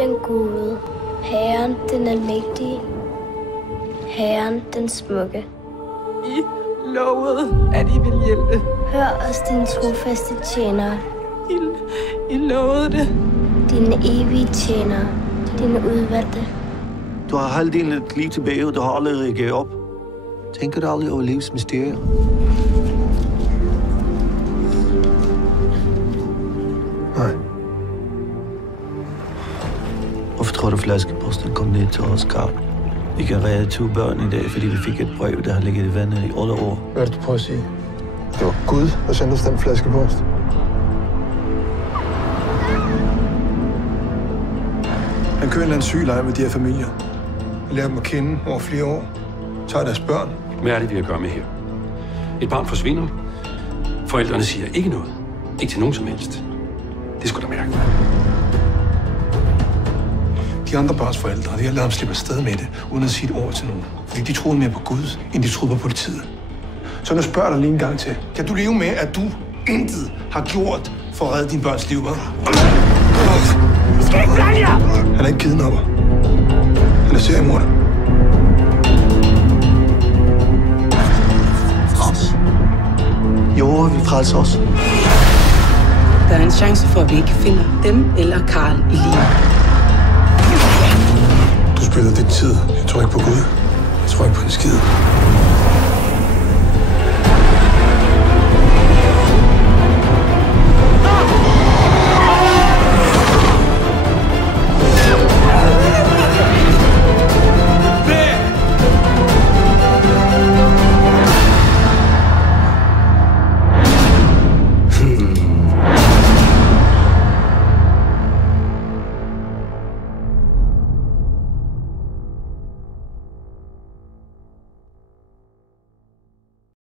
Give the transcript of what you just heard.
den gode, Herren den almægtige, Herren den smukke. I lovede, at I ville hjælpe. Hør os, din trofaste tjenere. I lovede det. Dine evige tjenere, dine udvalgte. Du har halvdelen af dit liv tilbage, og du har aldrig reageret op. Tænker du aldrig over livets mysterier? Nej. Hvorfor tror du, flaskeposten kom ned til os, Karl? Vi kan redde 2 børn i dag, fordi vi fik et brev, der har ligget i vandet i 8 år. Hvad er det, du prøver at sige? Det var Gud, der sendte os den flaskepost. Han kører en eller anden sygeleje med de her familier. Han lærer dem at kende over flere år. Tager deres børn. Hvad er det, vi har at gøre med her? Et barn forsvinder. Forældrene siger ikke noget. Ikke til nogen som helst. Det skulle da mærke. De andre børns forældre, de har ladet ham slippe afsted med det, uden at sige et ord til nogen. Fordi de troede mere på Gud, end de troede på politiet. Så nu spørger jeg dig lige en gang til. Kan du leve med, at du intet har gjort for at redde dine børns liv, hva'? I skal ikke blande jer! Han er ikke kidnapper. Han er seriemorder. Frels. Jo, vi frelser os. Der er en chance for, at vi ikke finder dem eller Karl i live. Du spiller din tid. Jeg tror ikke på Gud. Jeg tror ikke på en skid.